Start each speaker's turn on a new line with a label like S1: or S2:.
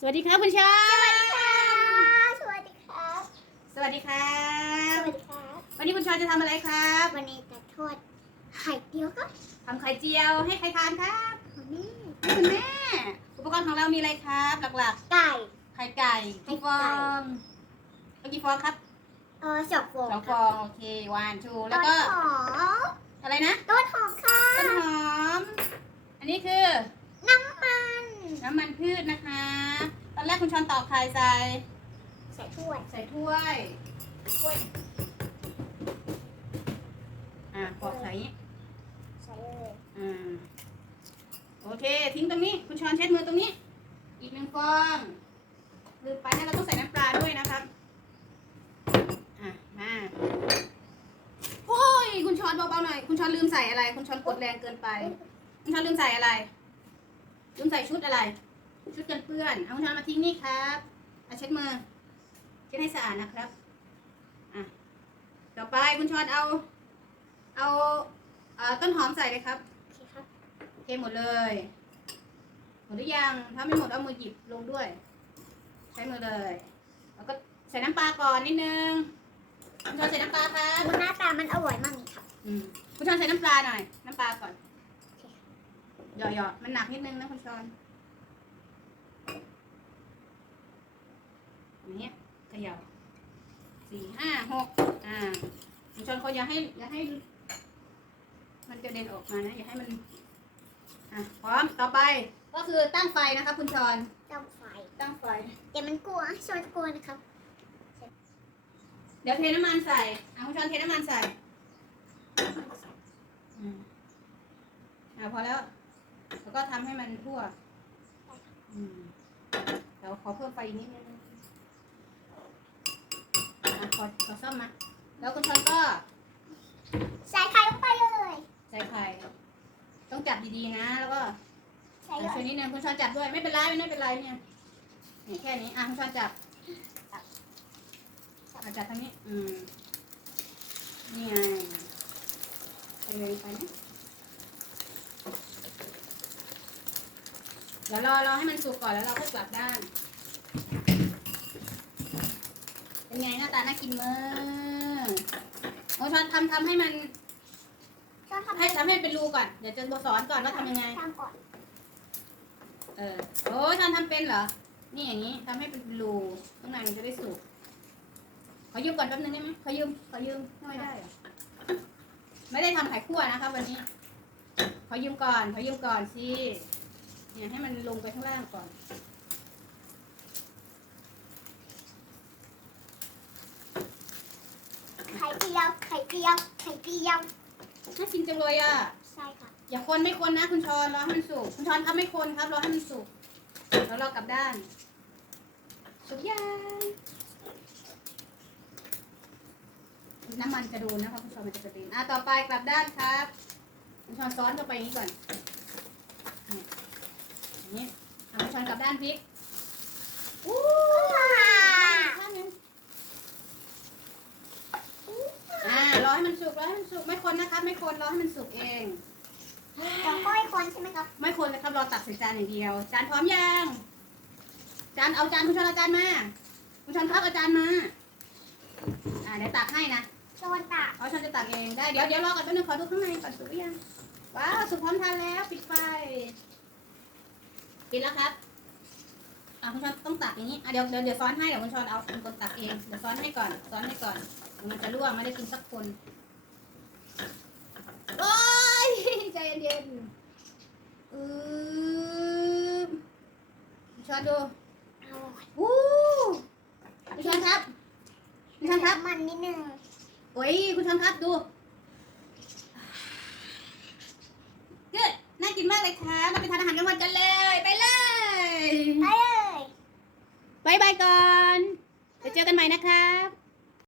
S1: สวัสดีครับคุณชา
S2: สวัสดีค่ะสวัสดีครับ
S1: สวัสดีครั
S2: ส
S1: บ
S2: วัสดีครับ
S1: วันนี้คุณชาจะทำอะไรครับ
S2: วันนี้จะทอดไข่เจียวครับ
S1: ทำไข่เจียวให้ใครทานครับ
S2: ของแม่
S1: ให้คุณแม่ อุปกรณ์ของเรามีอะไรครับ หลัก
S2: ไก่
S1: ๆ ไข่ไก่กี่ฟองเอากี่ฟองครับ
S2: เออสองฟอง
S1: สองฟองโอเควานชู แล้วก็
S2: ต้นหอม
S1: อะไรนะ
S2: ต้นหอมค่ะ
S1: ต้นหอม อันนี้คือ
S2: น้ำมัน
S1: น้ำมันพืชนะคะ ตอนแรกคุณชอนตอกไข่ใส่
S2: ใส่ถ้วย
S1: ใส่ถ้วยถ้วย อะปอกใส่อย่างนี้
S2: ใส่เลย
S1: อ่าโอเค ทิ้งตรงนี้ คุณชอนเช็ดมือตรงนี้ อีกหนึ่งฟองลืมไปนะเราต้องใส่น้ำปลาด้วยนะครับ อะ มาโอ้ย คุณชอนเบาๆหน่อย คุณชอนลืมใส่อะไร คุณชอนกดแรงเกินไป คุณชอนลืมใส่อะไร ลืมใส่ชุดอะไร ชุดกันเปื้อน เอาคุณชอนมาทิ้งนี่ครับเอาเช็ดมือเช็ดให้สะอาดนะครับอะต่อไปคุณชอนเอา เอาเอ่อต้นหอมใส่เลยครับ
S2: โอเคครับ
S1: เทหมดเลยหมดหรือยังถ้าไม่หมดเอามือหยิบลงด้วย ใช้มือเลย แล้วก็ใส่น้ำปลาก่อนนิดนึงคุณชอนใส่น้ำปลาครับ
S2: ดูหน้าตามันอร่อยมากนี่ครับ
S1: อืมคุณชอนใส่น้ำปลาหน่อย น้ำปลาก่อน หยอดๆมันหนักนิดนึงนะคุณชอนอย่างเงี้ยเขย่าสี่ห้าหกอ่าคุณชอนเขาอย่าให้อย่าให้ มันกระเด็นออกมานะ อย่าให้มันอะพร้อมต่อไปก็คือตั้งไฟนะคะคุณชอน
S2: ต้องไฟ
S1: ตั้งไฟ
S2: แต่มันกลัวชวนกลัวนะครับ
S1: เดี๋ยวเทน้ำมันใส่อะคุณชอนเทน้ำมันใส่อืมอะพอแล้ว แล้วก็ทำให้มันทั่วอืมเดี๋ยวขอเพิ่มไฟอีกนิดนึงอะขอขอซ่อมมา แล้วคุณชอนก็
S2: ใส่ไข่ลงไปเลย
S1: ใส่ไข่ต้องจับดีๆนะ แล้วก็
S2: ใส่
S1: อะ
S2: เล
S1: ช่วย
S2: ย
S1: นิดนึงคุณชอนจับด้วยไม่เป็นไรไม่เป็นไรเนี่ยเนี่ยแค่นี้อะคุณชอนจับจับอะจับทางนี้ อืมนี่ไงใส่เลยไปนะ เดี๋ยวรอรอให้มันสุกก่อนแล้วเราค่อยกลับด้าน เป็นไงหน้าตาน่ากินมากโอ้ชอนทำทำให้มัน
S2: ชอบทำ
S1: ให้ทำให้เป็นรูก่อน เดี๋ยวจะสอนก่อนว่าทำยังไง
S2: ทำก่อน
S1: เออ โอ้ยชอนทำเป็นเหรอ นี่อย่างนี้ทำให้เป็นรูข้างในมันจะได้สุก ขอยืมก่อนแป๊บนึงได้ไหมขอยืม ขอยืมไม่ได้เหรอไม่ได้ทำไข่คั่วนะครับวันนี้ ขอยืมก่อน ขอยืมก่อนสิ เนี่ยให้มันลงไปข้างล่างก่อน
S2: ไข่เจียวไข่เจียวไข่เจียว
S1: น่ากินจังเลยอะ
S2: ใช่ค่ะ
S1: อย่าคนไม่คนนะคุณชอนรอให้มันสุก คุณชอนครับไม่คนครับรอให้มันสุก แล้วเรากลับด้าน สุกยังน้ำมันกระโดนนะคะคุณชอนมันจะกระเด็นอะต่อไปกลับด้านครับ คุณชอนซ้อนเข้าไปอย่างนี้ก่อนเนี่ย อย่างนี้เอาคุณชอนกลับด้านพลิกอู้ข้างหนึงอ่ารอให้มันสุกรอให้มันสุกไม่คนนะครับไม่คนรอให้มันสุกเอง
S2: ต้องก้อยคนใช่ไหมครับ
S1: ไม่ควรนะครับรอตักใส่จานอย่างเดียว จานพร้อมยังจานเอาจานคุณชอนเอาจานมาคุณชอนครับเอาจานมาอ่าเดี๋ยวตักให้นะ
S2: โชนตา
S1: เอาชอนจะตักเองได้เดี๋ยวเดี๋ยวรอก่อนแป๊บนึงขอดูข้างในก่อนสุกหรือยังว้าวสุกพร้อมทานแล้วปิดไฟ ปิดแล้วครับอ่าคุณชอนต้องตักอย่างนี้อะเดี๋ยวเดี๋ยวเดี๋ยวซ้อนให้เดี๋ยวคุณชอนเอาเป็นคนตักเองเดี๋ยวซ้อนให้ก่อนซ้อนให้ก่อนเดี๋ยวมันจะร่วงไม่ได้กินสักคนโอ้ยใจเย็นๆอือคุณชอนดู
S2: เอา
S1: วู้คุณชอนครับคุณชอนครับ
S2: มันนิดนึง
S1: โอ้ยคุณชอนครับดูเ good น่ากินมาก เลยครับเราไปทานอาหารกลางวันกันเลย ไปเลย
S2: ไปเลย
S1: บายบายก่อน ไปเจอกันใหม่นะครับ